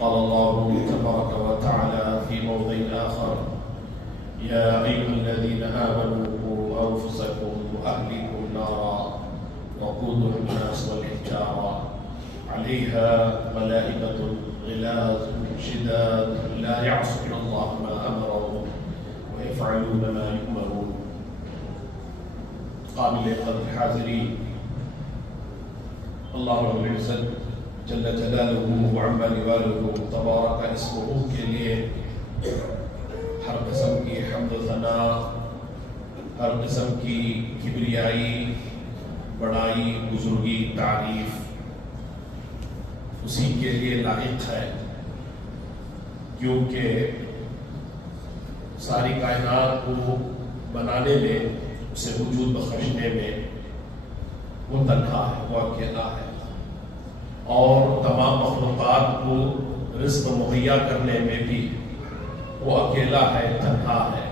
قال الله تبارك وتعالى في موضع آخر يا أيها الذين آمنوا قوا أنفسكم وأهليكم نارا وقودها الناس والحجارة عليها ملائكة غلاظ شداد لا يعصون الله ما أمرهم ويفعلون ما يؤمرون. قابل قدر حاضرین، اللہ رب العزت جل جلالہ وعم نوالہ تبارک اسمہ کے لیے ہر قسم کی حمد و ثنا، ہر قسم کی کبریائی، بڑائی، بزرگی، تعریف اسی کے لیے لائق ہے، کیونکہ ساری کائنات کو بنانے میں، اسے وجود بخشنے میں وہ تنہا ہے، وہ اکیلا ہے، اور تمام مخلوقات کو رزق مہیا کرنے میں بھی وہ اکیلا ہے، تنہا ہے،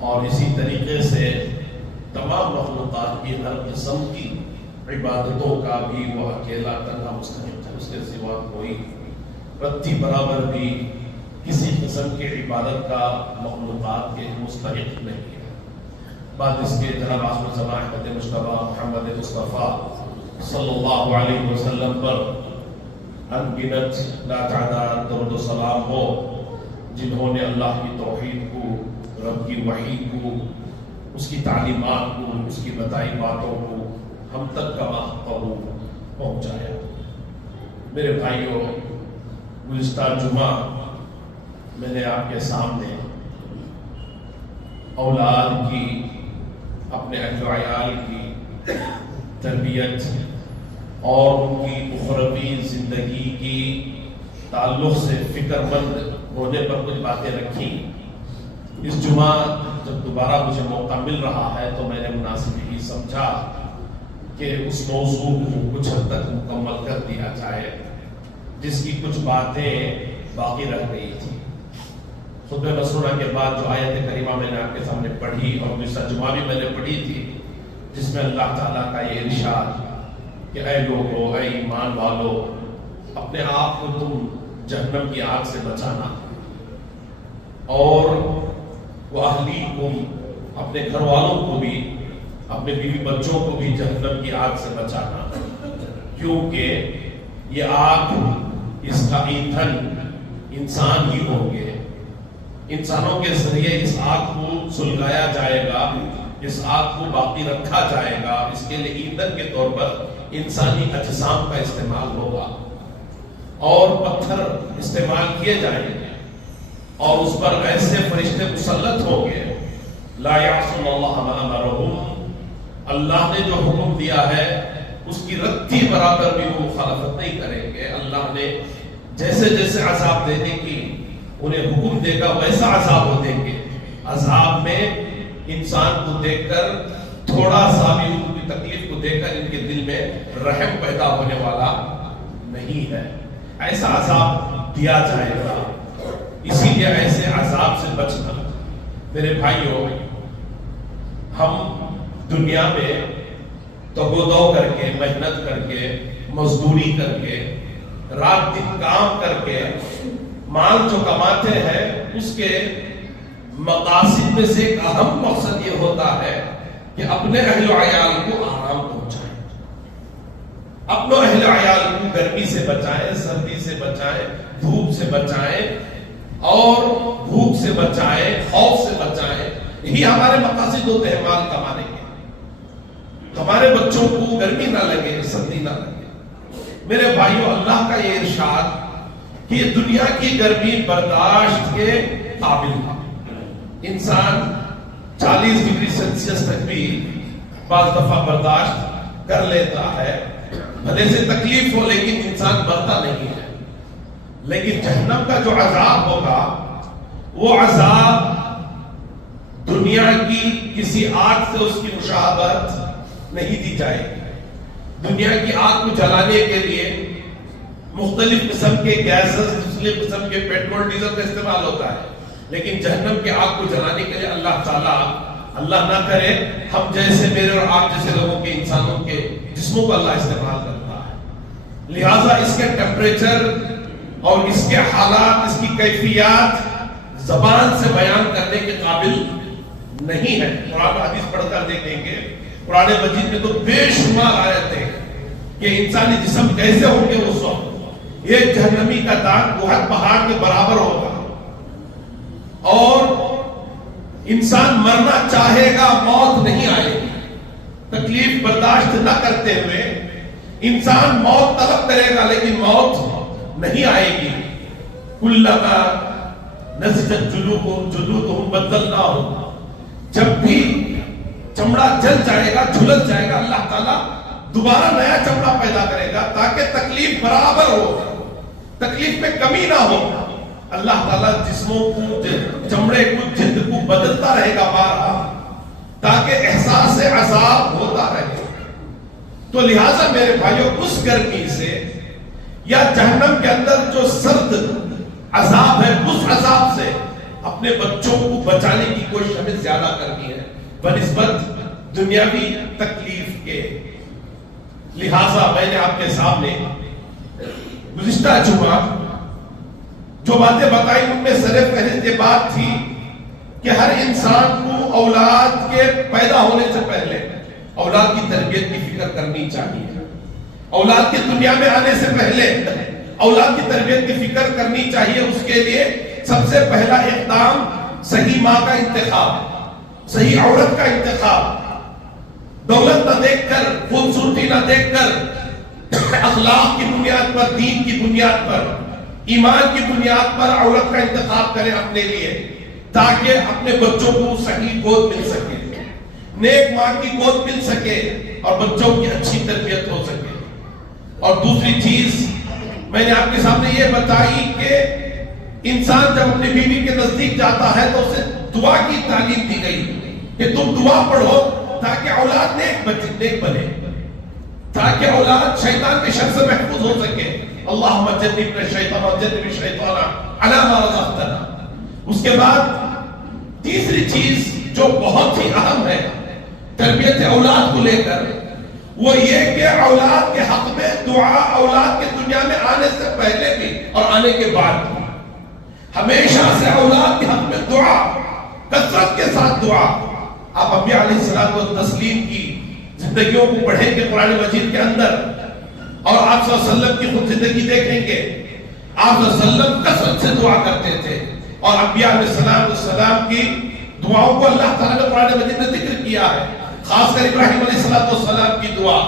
اور اسی طریقے سے تمام مخلوقات کی ہر قسم کی عبادتوں کا بھی وہ اکیلا تنہا مستحق ہے، اس کے سوا کوئی رتی برابر بھی کسی قسم کی عبادت کا مخلوقات کے مستحق نہیں ہے۔ بعد اس کے جناب آخر زمان احمد مصطفیٰ محمد مصطفیٰ صلی اللہ علیہ وسلم پر انگنت لاتعداد درود و سلام ہو، جنہوں نے اللہ کی توحید کو، رب کی وحی کو، اس کی تعلیمات کو، اس کی بتائی باتوں کو ہم تک کما پہنچایا۔ میرے بھائیوں، گزشتہ جمعہ میں نے آپ کے سامنے اولاد کی، اپنے اہل و عیال کی تربیت اور ان کی اخروی زندگی کی تعلق سے فکر مند ہونے پر کچھ باتیں رکھی۔ اس جمعہ جب دوبارہ مجھے موقع مل رہا ہے تو میں نے مناسب ہی سمجھا کہ اس موضوع کو کچھ حد تک مکمل کر دیا جائے، جس کی کچھ باتیں باقی رہ گئی تھی۔ خطبہ مسنونہ کے بعد جو آیت کریمہ میں نے آپ کے سامنے پڑھی اور گزشتہ جمعہ بھی میں نے پڑھی تھی، جس میں اللہ تعالیٰ کا یہ ارشاد کہ اے لوگو، اے ایمان والو، اپنے آپ کو تم جہنم کی آگ سے بچانا، اور وَأَهْلِيكُمْ، اپنے گھر والوں کو بھی، اپنے بیوی بچوں کو بھی جہنم کی آگ سے بچانا، کیونکہ یہ آگ، اس کا ایندھن انسان ہی ہوں گے۔ انسانوں کے ذریعے اس آگ کو سلگایا جائے گا، اس آگ کو باقی رکھا جائے گا، اس کے لیے ایندھن کے طور پر انسانی اجسام کا استعمال ہوگا، اور پتھر استعمال کیے جائیں گے، اور اس پر ایسے فرشتے مسلط ہوں گے، لا یعصون اللہ ما امرہم، اللہ نے جو حکم دیا ہے اس کی رتی برابر بھی وہ مخالفت نہیں کریں گے۔ اللہ نے جیسے جیسے عذاب دینے کی انہیں حکم دے گا ویسا عذاب ہو دیں گے۔ عذاب میں انسان کو دیکھ کر تھوڑا سا بھی ان کی تکلیف کو دیکھ کر ان کے دل میں رحم پیدا ہونے والا نہیں ہے، ایسا عذاب دیا جائے گا۔ اسی لیے ایسے عذاب سے بچنا۔ میرے بھائیوں، ہم دنیا میں تگودو کر کے، محنت کر کے، مزدوری کر کے، رات دن کام کر کے مال جو کماتے ہیں، اس کے مقاصد میں سے ایک اہم مقصد یہ ہوتا ہے کہ اپنے اہل و عیال کو آرام پہنچائیں، اپنے اہل و عیال کو گرمی سے بچائیں، سردی سے بچائیں، دھوپ سے بچائیں، اور بھوک سے بچائیں، خوف سے بچائیں۔ یہی ہمارے مقاصد ہوتے ہیں مال کمانے کے، ہمارے بچوں کو گرمی نہ لگے، سردی نہ لگے۔ میرے بھائیوں، اللہ کا یہ ارشاد کہ یہ دنیا کی گرمی برداشت کے قابل ہے۔ انسان 40 ڈگری سیلسیس تک بھی بعض دفعہ برداشت کر لیتا ہے، بھلے سے تکلیف ہو، لیکن انسان مرتا نہیں ہے۔ لیکن جہنم کا جو عذاب ہوگا، وہ عذاب دنیا کی کسی آگ سے اس کی مشابہت نہیں دی جائے گی۔ دنیا کی آگ کو جلانے کے لیے مختلف قسم کے گیسز، مختلف قسم کے پیٹرول ڈیزل کا استعمال ہوتا ہے، لیکن جہنم کی آگ کو جلانے کے لیے اللہ تعالیٰ، اللہ نہ کرے ہم جیسے میرے اور آپ جیسے لوگوں کے، انسانوں کے جسموں کو اللہ استعمال کرتا ہے، لہٰذا اس کے ٹیمپریچر اور اس کے حالات، اس کی کیفیات زبان سے بیان کرنے کے قابل نہیں ہے۔ قرآن حدیث پڑھ کر دیکھیں گے، قرآن مجید میں تو بے شمار آیتیں کہ انسانی جسم کیسے ہوں گے اس وقت۔ ایک جہنمی کا داغ احد پہاڑ کے برابر ہوگا، اور انسان مرنا چاہے گا، موت نہیں آئے گی۔ تکلیف برداشت نہ کرتے ہوئے انسان موت طلب کرے گا، لیکن موت نہیں آئے گی۔ کلما نضجت جلودہم بدلناہم، جب بھی چمڑا جل جائے گا، جھلس جائے گا، اللہ تعالیٰ دوبارہ نیا چمڑا پیدا کرے گا تاکہ تکلیف برابر ہو، تکلیف میں کمی نہ ہو۔ اللہ تعالیٰ جسموں کو، چمڑے کو، جلد کو بدلتا رہے گا بارہا، تاکہ احساس عذاب ہوتا رہے۔ تو لہٰذا میرے بھائیوں، اس گرمی سے یا جہنم کے اندر جو سرد عذاب ہے، اس عذاب سے اپنے بچوں کو بچانے کی کوشش ہمیں زیادہ کرنی ہے بنسبت دنیاوی تکلیف کے۔ لہٰذا میں نے آپ کے سامنے گزشتہ جمعہ جو باتیں بتائی، ان میں سر فہرست یہ بات تھی کہ ہر انسان کو اولاد کے پیدا ہونے سے پہلے اولاد کی تربیت کی فکر کرنی چاہیے۔ اولاد کی دنیا میں آنے سے پہلے اولاد کی تربیت کی فکر کرنی چاہیے۔ اس کے لیے سب سے پہلا اقدام صحیح ماں کا انتخاب، صحیح عورت کا انتخاب، دولت نہ دیکھ کر، خوبصورتی نہ دیکھ کر، اخلاق کی بنیاد پر، دین کی بنیاد پر، ایمان کی بنیاد پر عورت کا انتخاب کریں اپنے لیے، تاکہ اپنے بچوں کو صحیح گود مل سکے، نیک ماں کی گود مل سکے، اور بچوں کی اچھی تربیت ہو سکے۔ اور دوسری چیز میں نے آپ کے سامنے یہ بتائی کہ انسان جب اپنی بیوی کے نزدیک جاتا ہے تو اسے دعا کی تعلیم دی گئی کہ تم دعا پڑھو تاکہ اولاد نیک بنے، تاکہ اولاد شیطان کے شر سے محفوظ ہو سکے۔ اللہم جنبنا الشیطان وجنب الشیطان علی ما رزقتنا۔ اس کے بعد تیسری چیز جو بہت ہی اہم ہے تربیت اولاد کو لے کر، وہ یہ کہ اولاد کے حق میں دعا، اولاد کے دنیا میں آنے سے پہلے بھی اور آنے کے بعد بھی ہمیشہ سے اولاد کے حق میں دعا، کثرت کے ساتھ دعا۔ آپ انبیاء علیہ الصلوۃ والتسلیم کی زندگیوں کو پڑھیں گے قرآن مجید کے اندر، اور آپ صلی اللہ علیہ وسلم کی خود زندگی دیکھیں گے، آپ صلی اللہ علیہ وسلم کثرت سے دعا کرتے تھے، اور انبیاء علیہ السلام کی دعاؤں کو اللہ تعالیٰ نے قرآن مجید میں ذکر کیا ہے۔ خاص کر ابراہیم علیہ السلام کی دعا،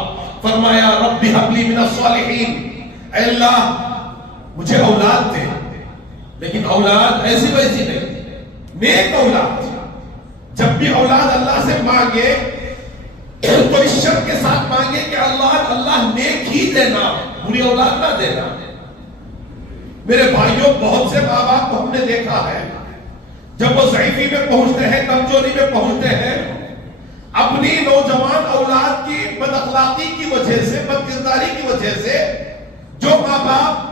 فرمایا رب ہب لی من الصالحین، اے اللہ مجھے اولاد دے، لیکن اولاد ایسی ویسی نہیں، نیک اولاد۔ جب بھی اولاد اللہ سے مانگے تو اس شرط کے ساتھ مانگے کہ اللہ نیک ہی دینا، بری اولاد نہ دینا۔ میرے بھائیوں، بہت سے ماں باپ کو ہم نے دیکھا ہے جب وہ ضعیفی میں پہنچتے ہیں، کمزوری میں پہنچتے ہیں، اپنی نوجوان اولاد کی بد اخلاقی کی وجہ سے، بد کرداری کی وجہ سے، جو ماں باپ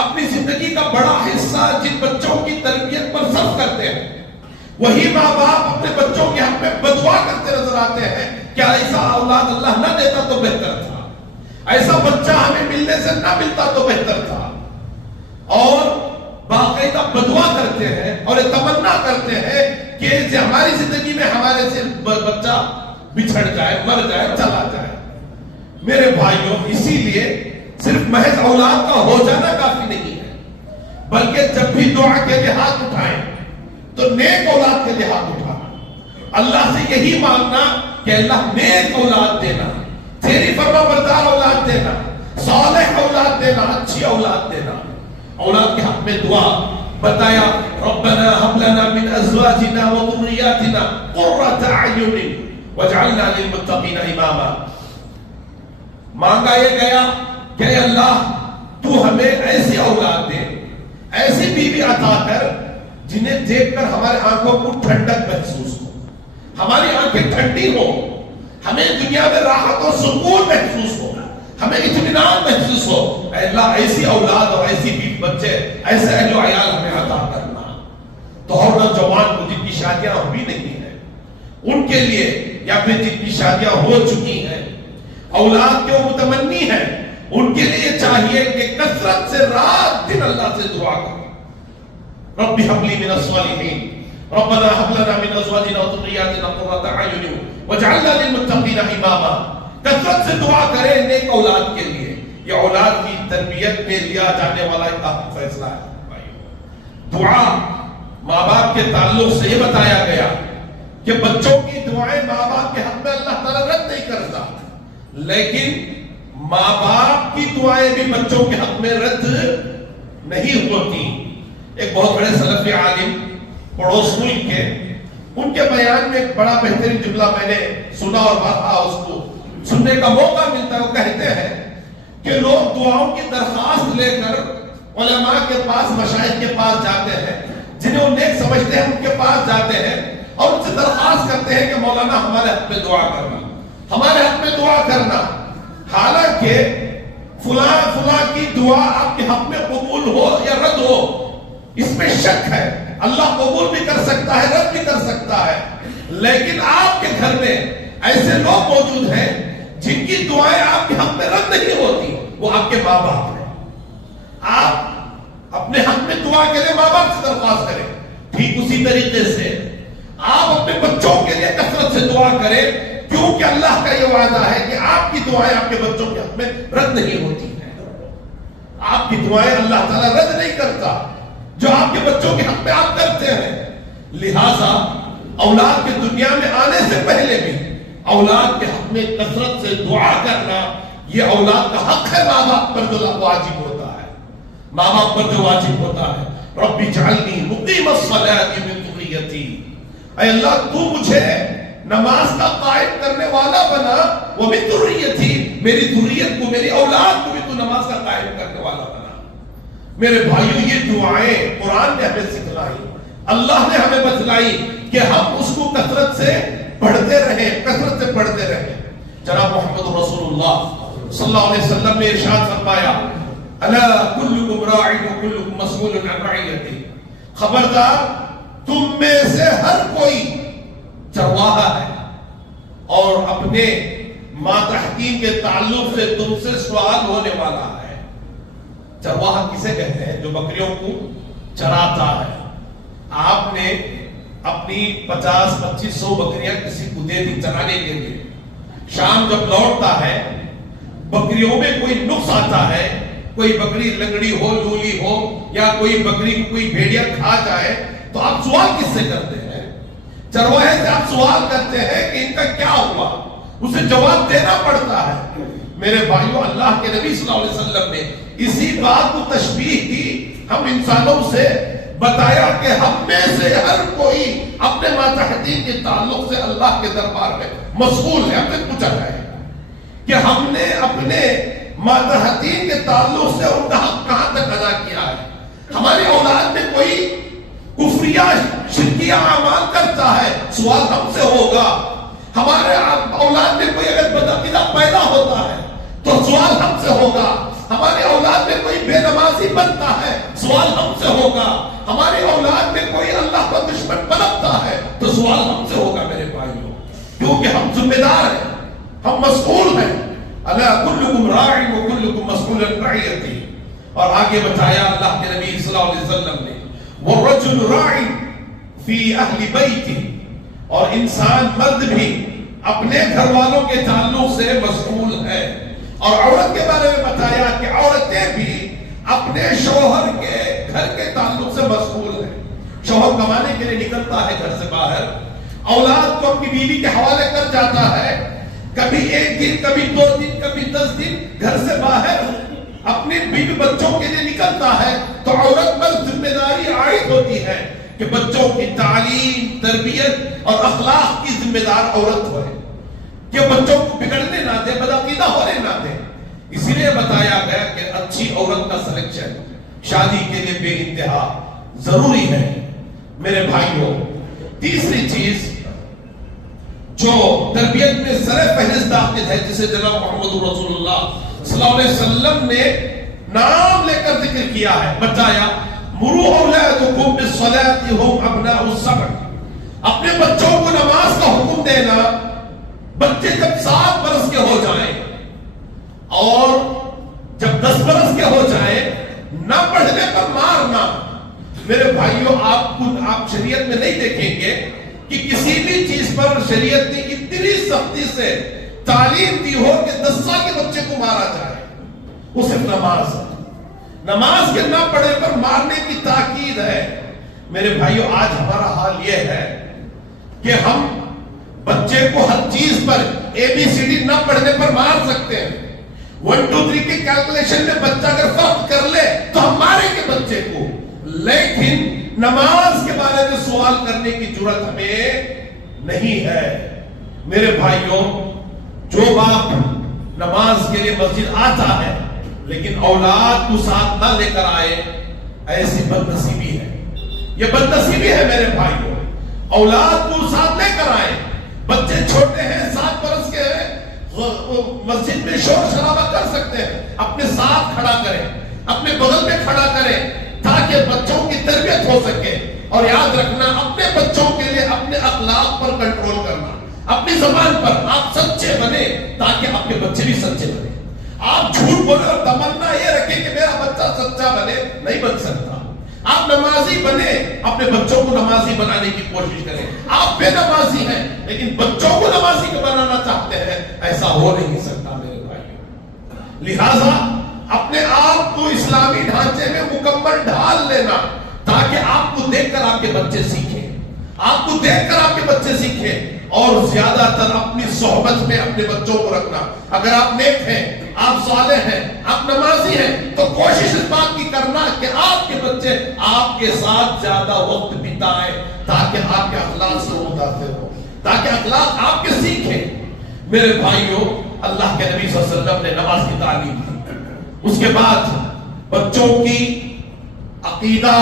اپنی زندگی کا بڑا حصہ جن بچوں کی تربیت پر صرف کرتے ہیں، وہی ماں باپ اپنے بچوں کے حق میں بدعا کرتے نظر آتے ہیں کہ ایسا اولاد اللہ نہ دیتا تو بہتر تھا، ایسا بچہ ہمیں ملنے سے نہ ملتا تو بہتر تھا، اور باقاعدہ بدعا کرتے ہیں اور تمنا کرتے ہیں کہ ہماری زندگی میں ہمارے سے بچہ بچھڑ جائے، مر جائے، چلا جائے۔ میرے بھائیوں، اسی لیے صرف محض اولاد کا ہو جانا کافی نہیں ہے، بلکہ جب بھی دعا کے لیے ہاتھ اٹھائیں تو نیک اولاد کے لیے ہاتھ اٹھانا، اللہ سے یہی مانگنا کہ اللہ نیک اولاد دینا، تیری فرما بردار اولاد دینا، صالح اولاد دینا، اچھی اولاد دینا۔ اولاد کے حق میں دعا بتایا، ربنا هب لنا من ازواجنا وذرياتنا قرة اعين واجعلنا للمتقين اماما۔ مانگا یہ گیا کہ اے اللہ تو ہمیں ایسی اولاد دے، ایسی بیوی عطا کر جنہیں دیکھ کر ہمارے آنکھوں کو ٹھنڈک محسوس ہو، ہماری آنکھیں ٹھنڈی ہو، ہمیں دنیا میں راحت اور سکون محسوس ہو، ہمیں اطمینان محسوس ہو۔ اے اللہ ایسی اولاد اور ایسی بیوی بچے، ایسے اہل و عیال ہمیں عطا کرنا۔ تو اور نوجوان کو جن کی شادیاں ہوئی نہیں ہیں، ان کے لیے، یا پھر جن کی شادیاں ہو چکی ہیں، اولاد کے وہ متمنی ہیں، ان کے لیے چاہیے کہ کثرت سے رات دن اللہ سے دعا کریں. رب هب لي من الصالحين ربنا هب لنا من ازواجنا وذرياتنا قرة اعين واجعلنا للمتقين اماما. کثرت سے دعا کریں نیک اولاد کے لیے. یہ اولاد کی تربیت میں لیا جانے والا ایک اہم فیصلہ ہے. دعا ماں باپ کے تعلق سے یہ بتایا گیا کہ بچوں کی دعائیں ماں باپ کے حق میں اللہ تعالیٰ رد نہیں کرتا، لیکن ماں باپ کی دعائیں بھی بچوں کے حق میں رد نہیں ہوتی. ایک بہت بڑے سلفی عالم پڑوس ملک کے، ان کے بیان میں ایک بڑا بہترین جملہ میں نے سنا اور بارہا اس کو سننے کا موقع ملتا ہے. وہ کہتے ہیں کہ لوگ دعاؤں کی درخواست لے کر علماء کے پاس، مشائخ کے پاس جاتے ہیں، جنہیں وہ نیک سمجھتے ہیں ان کے پاس جاتے ہیں اور ان سے درخواست کرتے ہیں کہ مولانا ہمارے حق میں دعا کرنا، ہمارے حق میں دعا کرنا. حالانکہ فلاں فلاں کی دعا آپ کے حق میں قبول ہو یا رد ہو، اس میں شک ہے. اللہ قبول بھی کر سکتا ہے، رد بھی کر سکتا ہے. لیکن آپ کے گھر میں ایسے لوگ موجود ہیں جن کی دعائیں آپ کے حق میں رد نہیں ہوتی، وہ آپ کے ماں باپ ہیں. آپ اپنے حق میں دعا کے لیے ماں باپ سے درخواست کریں. ٹھیک اسی طریقے سے آپ اپنے بچوں کے لیے کثرت سے دعا کریں، کیونکہ اللہ کا یہ وعدہ ہے کہ آپ کی دعائیں آپ کے بچوں کے حق میں رد نہیں ہوتی ہیں. آپ کی دعائیں اللہ تعالیٰ رد نہیں کرتا جو آپ کے بچوں کے حق میں آپ کرتے ہیں. لہذا اولاد کے دنیا میں آنے سے پہلے بھی اولاد کے حق میں کثرت سے دعا کرنا یہ اولاد کا حق ہے. ماں باپ پر جو واجب ہوتا ہے، ماں باپ پر جو واجب ہوتا ہے. رب اجعلنی مقیم الصلاۃ من ذریتی، اے اللہ تو مجھے نماز کا قائم کرنے والا بنا. وہ من ذریتی، میری ذریت کو، میری اولاد کو بھی تو نماز کا قائم کرنے والا بنا. میرے بھائیو، یہ دعائیں قرآن نے ہمیں سکھلائی، اللہ نے ہمیں بتلائی کہ ہم اس کو کثرت سے پڑھتے رہیں، کثرت سے پڑھتے رہیں. جناب محمد رسول اللہ صلی اللہ علیہ وسلم نے ارشاد فرمایا، الا کلکم راع وکلکم مسئول عن رعیتہ، خبردار تم میں سے ہر کوئی چرواہا ہے اور اپنے ماتحتین کے تعلق سے تم سے سوال ہونے والا ہے. چرواہا کسے کہتے ہیں؟ جو بکریوں کو چراتا ہے. آپ نے اپنی 50-25-100 بکریاں کسی کو دے دی چرانے کے لیے. شام جب لوٹتا ہے، بکریوں میں کوئی نقص آتا ہے، کوئی بکری لنگڑی ہو، لولی ہو، یا کوئی بکری کو کوئی بھیڑیا کھا جائے، تو آپ سوال کس سے کرتے ہیں؟ چرواہے سے آپ سوال کرتے ہیں کہ ان کا کیا ہوا. اسے جواب دینا پڑتا ہے. میرے بھائیوں، اللہ کے نبی صلی اللہ علیہ وسلم نے اسی بات کو تشبیہ کی ہم انسانوں سے، بتایا کہ ہم میں سے ہر کوئی اپنے ماتحتین کے تعلق سے اللہ کے دربار میں مسئول ہے. ہم سے پوچھا جائے کہ ہم نے اپنے ماتحتین کے تعلق سے ان کا حق کہاں تک ادا کیا ہے. ہماری اولاد میں کوئی کفریہ شرکیہ اعمال کرتا ہے، سوال ہم سے ہوگا. ہمارے اولاد میں کوئی اگر بدعقیدہ پیدا ہوتا ہے تو سوال ہم سے ہوگا. ہماری اولاد میں کوئی بے نمازی بنتا ہے، سوال ہم سے ہوگا. ہماری اولاد میں کوئی اللہ کا دشمن بنتا ہے تو سوال ہم سے ہوگا. میرے بھائیوں، کیونکہ ہم ذمہ دار ہیں، ہم مسئول ہیں. الا کلکم راع وکلکم مسئول عن رعیتہ. اور آگے بتایا اللہ کے نبی صلی اللہ علیہ وسلم نے، والرجل راع فی اہل بیتہ، اور انسان مرد بھی اپنے گھر والوں کے تعلق سے مسئول ہے. اور عورت کے بارے میں بتایا کہ عورتیں بھی اپنے شوہر کے گھر کے تعلق سے مسئول ہیں. شوہر کمانے کے لیے نکلتا ہے گھر سے باہر، اولاد کو اپنی بیوی کے حوالے کر جاتا ہے. کبھی 1 دن، کبھی 2 دن، کبھی 10 دن گھر سے باہر اپنے بیوی بچوں کے لیے نکلتا ہے، تو عورت پر ذمہ داری عائد ہوتی ہے کہ بچوں کی تعلیم، تربیت اور اخلاق کی ذمہ دار عورت ہے، کہ بچوں کو بگڑنے نہ دے، بدعقیدہ ہونے نہ دے. اسی لیے بتایا گیا کہ اچھی عورت کا سلیکشن شادی کے لیے بے انتہا ضروری ہے. میرے بھائیوں، تیسری چیز جو تربیت میں سر فہرست داخل ہے، جسے جناب محمد رسول اللہ صلی اللہ علیہ وسلم نے نام لے کر ذکر کیا ہے، بتایا مروا اولادکم بالصلاۃ هم ابناء السبع. اپنے بچوں کو نماز کا حکم دینا. بچے جب 7 برس کے ہو جائیں اور جب 10 برس کے ہو جائے نہ پڑھنے پر مارنا. میرے بھائیوں آپ شریعت میں نہیں دیکھیں گے کہ کسی بھی چیز پر شریعت نے اتنی سختی سے تعلیم دی ہو کہ 10 سال کے بچے کو مارا جائے. وہ صرف نماز کے نہ پڑھنے پر مارنے کی تاکید ہے. میرے بھائیوں آج ہمارا حال یہ ہے کہ ہم بچے کو ہر چیز پر ABCD نہ پڑھنے پر مار سکتے ہیں. 1 2 3 کی کیلکولیشن میں بچہ اگر فرق کر لے تو ہم ماریں گے بچے کو. لیکن نماز کے بارے میں سوال کرنے کی جرات ہمیں نہیں ہے. میرے بھائیوں جو باپ نماز کے لیے مسجد آتا ہے لیکن اولاد کو ساتھ نہ لے کر آئے, ایسی بدنصیبی ہے. یہ بدنصیبی ہے میرے بھائیوں. اولاد کو ساتھ لے کر آئے, بچے چھوٹے ہیں 7 برس کے ہیں, مسجد میں شور شرابہ کر سکتے ہیں, اپنے ساتھ کھڑا کریں, اپنے بغل میں کھڑا کریں تاکہ بچوں کی تربیت ہو سکے. اور یاد رکھنا اپنے بچوں کے لیے اپنے اخلاق پر کنٹرول کرنا, اپنی زبان پر آپ سچے بنے تاکہ آپ کے بچے بھی سچے بنے. آپ جھوٹ بولے اور تمنا یہ رکھیں کہ میرا بچہ سچا بنے, نہیں بن سکتا. آپ نمازی بنے, اپنے بچوں کو نمازی بنانے کی کوشش کریں. آپ بے نمازی ہیں لیکن بچوں کو نمازی بنانا چاہتے ہیں, ایسا ہو نہیں سکتا میرے بھائی. لہذا اپنے آپ کو اسلامی ڈھانچے میں مکمل ڈھال لینا تاکہ آپ کو دیکھ کر آپ کے بچے سیکھیں, آپ کو دیکھ کر آپ کے بچے سیکھیں. اور زیادہ تر اپنی صحبت میں اپنے بچوں کو رکھنا. اگر آپ نیک ہیں, آپ صالح ہیں, آپ نمازی ہیں تو کوشش اس بات کی کرنا کہ آپ کے بچے آپ کے ساتھ زیادہ وقت بتائیں تاکہ آپ کے اخلاق سے متاثر ہو, تاکہ اخلاق آپ کے سیکھیں. میرے بھائیوں اللہ کے نبی صلی اللہ علیہ وسلم نے نماز کی تعلیم دی. اس کے بعد بچوں کی عقیدہ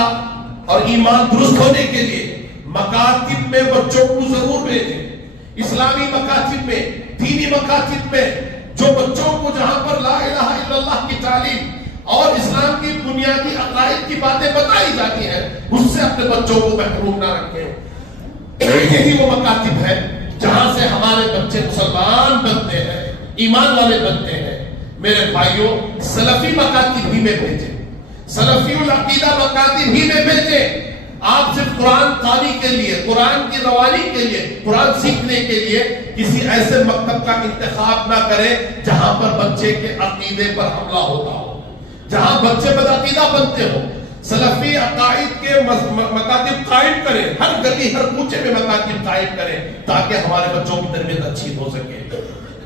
اور ایمان درست ہونے کے لیے مکاتب میں بچوں کو ضرور بھیجیں. اسلامی مکاتب میں, دینی مکاتب میں جو بچوں کو جہاں پر لا الہ الا اللہ کی تعلیم اور اسلام کی بنیادی عقائد کی باتیں بتائی جاتی ہیں, اس سے اپنے بچوں کو محروم نہ رکھیں. یہی وہ مکاتب ہے جہاں سے ہمارے بچے مسلمان بنتے ہیں, ایمان والے بنتے ہیں. میرے بھائیوں سلفی مکاتب ہی میں بھیجیں, سلفی العقیدہ مکاتب ہی میں بھیجیں. آپ صرف قرآن خوانی کے لیے, قرآن کی روانی کے لیے, قرآن سیکھنے کے لیے کسی ایسے مکتب کا انتخاب نہ کریں جہاں پر بچے کے عقیدے پر حملہ ہوتا ہو, جہاں بچے بدعقیدہ بنتے ہو. سلفی عقائد کے مکاتب قائم کریں, ہر گلی ہر کوچے میں مکاتب قائم کریں تاکہ ہمارے بچوں کی تربیت اچھی ہو سکے.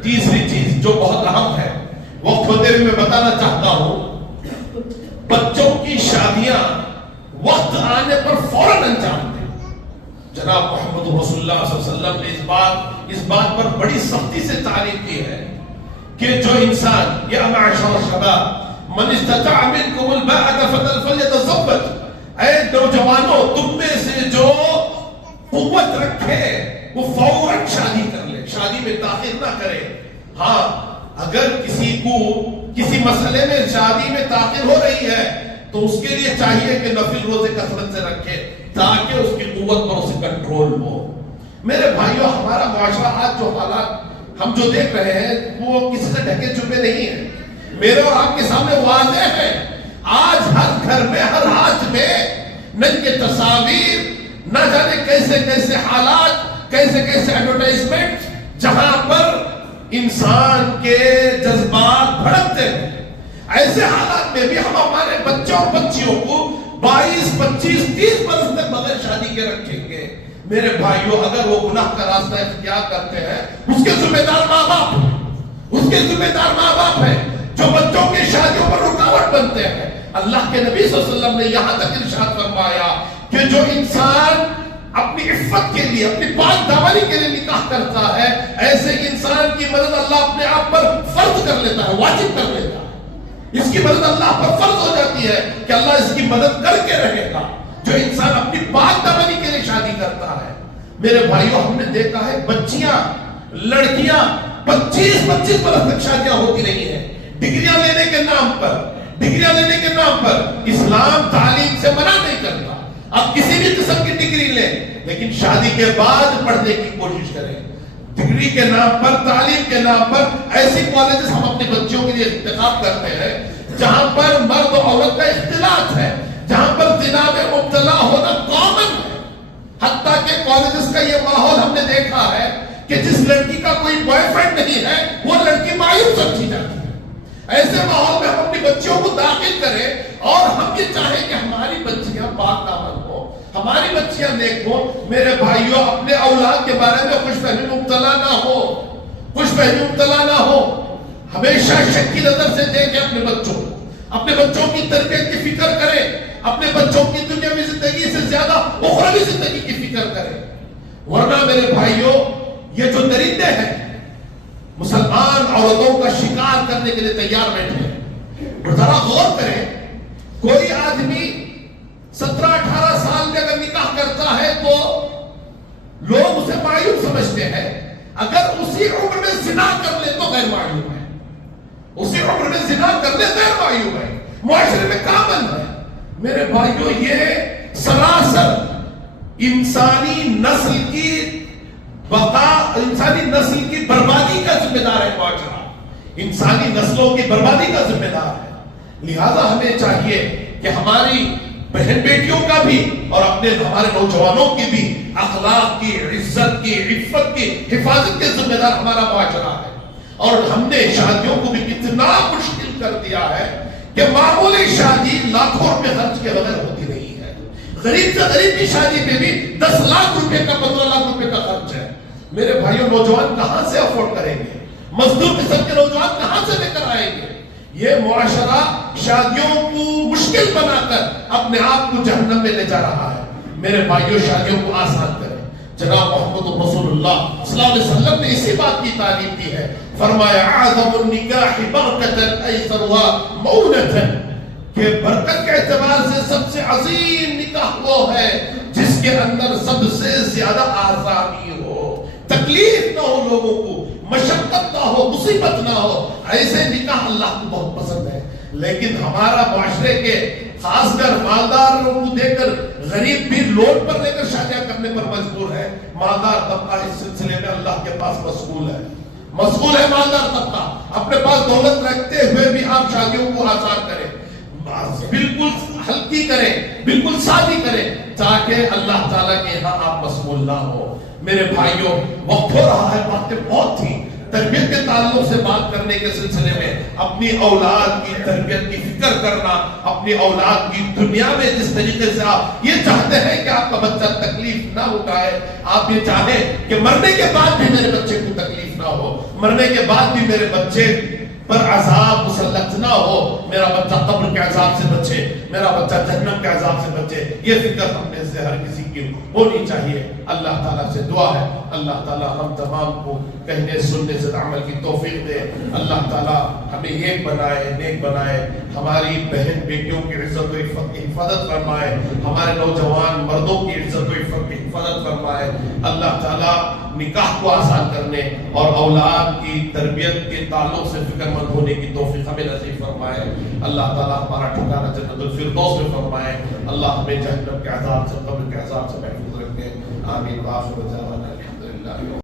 تیسری چیز جو بہت اہم ہے, وقت ہوتے ہوئے میں بتانا چاہتا ہوں, بچوں کی شادیاں وقت آنے پر فوراً انجام دیں. جناب محمد رسول اللہ صلی اللہ علیہ وسلم نے اس بات پر بڑی سختی سے تعلیم کی ہے کہ جو انسان یا معاشر الشباب من استطاع منکم الباءة فليتزوج, اے نوجوانوں تم میں سے جو قوت رکھے وہ فوراً شادی کر لے, شادی میں تاخیر نہ کرے. ہاں اگر کسی کو کسی مسئلے میں شادی میں تاخیر ہو رہی ہے تو اس کے لیے چاہیے کہ نفل روزے کثرت سے رکھے تاکہ اس کی قوت پر اسے کنٹرول ہو. میرے بھائیوں ہمارا معاشرہ آج جو حالات ہم جو دیکھ رہے ہیں وہ کسی سے ڈھکے چھپے نہیں ہیں, میرے اور آپ کے سامنے واضح ہے. آج ہر گھر میں ہر ہاتھ میں ننگے تصاویر, نہ جانے کیسے کیسے حالات, کیسے کیسے ایڈورٹائزمنٹ جہاں پر انسان کے جذبات بھڑکتے ہیں. ایسے حالات میں بھی ہم ہمارے بچوں اور بچیوں کو 22 25 30 برس تک بغیر شادی کے رکھیں گے. میرے بھائیوں اگر وہ گناہ کا راستہ اختیار کرتے ہیں اس کے ذمہ دار ماں باپ ہیں, اس کے ذمہ دار ماں باپ ہیں جو بچوں کی شادیوں پر رکاوٹ بنتے ہیں. اللہ کے نبی صلی اللہ علیہ وسلم نے یہاں تک ارشاد فرمایا کہ جو انسان اپنی عفت کے لیے, اپنی پاک دامنی کے لیے نکاح کرتا ہے, ایسے انسان کی مدد اللہ اپنے آپ پر فرض کر لیتا ہے, واجب کر لیتا ہے. اس کی مدد اللہ پر فرض ہو جاتی ہے کہ اللہ اس کی مدد کر کے رہے گا جو انسان اپنی پاک دامنی کے لیے شادی کرتا ہے. میرے بھائیوں ہم نے دیکھا ہے بچیاں, لڑکیاں 25 برس تک شادیاں ہوتی رہی ہیں ڈگریاں لینے کے نام پر, ڈگریاں لینے کے نام پر. اسلام تعلیم سے منع نہیں کرتا, آپ کسی بھی قسم کی ڈگری لیں لیکن شادی کے بعد پڑھنے کی کوشش کریں. ڈگری کے نام پر, تعلیم کے نام پر ایسی کالجز ہم اپنے بچوں کے لیے انتخاب کرتے ہیں جہاں پر مرد و عورت کا اختلاط ہے، جہاں پر زنا میں مبتلا ہونا کامن ہے. حتیٰ کہ کالجز کا یہ ماحول ہم نے دیکھا ہے کہ جس لڑکی کا کوئی بوائے فرینڈ نہیں ہے وہ لڑکی مایوس سمجھی جاتی ہے. ایسے ماحول میں ہم اپنی بچیوں کو داخل کریں اور ہم یہ چاہیں کہ ہماری بچیاں پاک دامن ہو، ہماری بچیاں نیک ہو. میرے بھائیوں، اپنے اولاد کے بارے میں خوش فہمی مبتلا نہ ہو، خوش فہمی مبتلا نہ ہو. ہمیشہ شک کی نظر سے دیکھیں اپنے بچوں، اپنے بچوں کی تربیت کی فکر کریں، اپنے بچوں کی دنیاوی زندگی سے زیادہ اخروی زندگی کی فکر کریں. ورنہ میرے بھائیوں، یہ جو درندے ہیں مسلمان عورتوں کا شکار کرنے کے لیے تیار بیٹھے ہیں. ذرا غور کریں، کوئی آدمی 17-18 سال میں اگر نکاح کرتا ہے تو لوگ اسے معیوب سمجھتے ہیں. اگر اسی عمر میں زنا کر لے تو غیر معیوب ہے، اسی عمر میں زنا کر لے غیر معیوب ہے، معاشرے میں کامن ہے. میرے بھائیوں، یہ سراسر انسانی نسل کی بقا، انسانی نسل کی بربادی کا ذمہ دار ہے. معاشرہ انسانی نسلوں کی بربادی کا ذمہ دار ہے. لہذا ہمیں چاہیے کہ ہماری بہن بیٹیوں کا بھی اور ہمارے نوجوانوں کی بھی اخلاق کی، عزت کی، عفت کی حفاظت کے ذمہ دار ہمارا معاشرہ ہے. اور ہم نے شادیوں کو بھی کتنا مشکل کر دیا ہے کہ معمولی شادی لاکھوں روپے خرچ کے بغیر ہوتی نہیں ہے. غریب سے غریب کی شادی پہ بھی 10 لاکھ روپے کا 15 لاکھ روپے کا خرچ ہے. میرے بھائیوں، نوجوان کہاں سے افورڈ کریں گے؟ مزدور قسم کے نوجوان کہاں سے لے کر آئیں گے؟ یہ معاشرہ شادیوں کو مشکل بنا کر اپنے آپ کو جہنم میں لے جا رہا ہے. میرے بھائیوں، شادیوں کو آسان کریں. جناب محمد رسول اللہ صلی اللہ علیہ وسلم نے اسی بات کی تعلیم دی ہے. فرمایا اعظم النکاح برکتا ایسرها مؤونة، کہ برکت کے اعتبار سے سب سے عظیم نکاح وہ ہے جس کے اندر سب سے زیادہ آسانی ہو، تکلیف نہ ہو، لوگوں کو مشقت نہ ہو، مصیبت نہ ہو. ایسے نکاح اللہ کو بہت پسند ہے. لیکن ہمارا معاشرے کے خاص کر مالدار لوگوں کو دیکھ کر غریب بھی لوٹ پر لے کر شادیاں کرنے پر مجبور ہے. مالدار طبقہ اس سلسلے میں اللہ کے پاس مسئول ہے، مسئول ہے. مالدار طبقہ اپنے پاس دولت رکھتے ہوئے بھی آپ شادیوں کو آسان کریں، بالکل ہلکی کریں، بالکل سادی کریں، تاکہ اللہ تعالیٰ کے یہاں آپ مسئول نہ ہو. میرے بھائیوں، وقت ہو رہا ہے، باتیں بہت تھی. تربیت کے تعلق سے بات کرنے کے سلسلے میں اپنی اولاد کی تربیت کی فکر کرنا، اپنی اولاد کی دنیا میں جس طریقے سے آپ یہ چاہتے ہیں کہ آپ کا بچہ تکلیف نہ اٹھائے، آپ یہ چاہیں کہ مرنے کے بعد بھی میرے بچے کو تکلیف نہ ہو، مرنے کے بعد بھی میرے بچے پر عذاب مسلط نہ ہو، میرا بچہ قبر کے عذاب سے بچے، میرا بچہ جہنم کے عذاب سے بچے، یہ فکر ہم میں سے ہر کسی کی ہونی چاہیے. اللہ تعالیٰ سے دعا ہے اللہ تعالیٰ ہم تمام کو کہنے سننے سے عمل کی توفیق دے. اللہ تعالیٰ ہمیں ایک بنائے، نیک بنائے، ہماری بہن بیٹیوں کی عزت و عفت کی حفاظت فرمائے، ہمارے نوجوان مردوں کی عزت و عفت کی حفاظت فرمائے. اللہ تعالیٰ نکاح کو آسان کرنے اور اولاد کی تربیت کے تعلق سے فکر مند ہونے کی توفیق ہمیں نصیب فرمائے. اللہ تعالیٰ ہمارا ٹھکانہ جنت الفردوس میں فرمائے. اللہ ہمیں جہنم کے عذاب سے، قبر کے عذاب سے محفوظ رکھے. آمین. وآخر دعوانا الحمدللہ.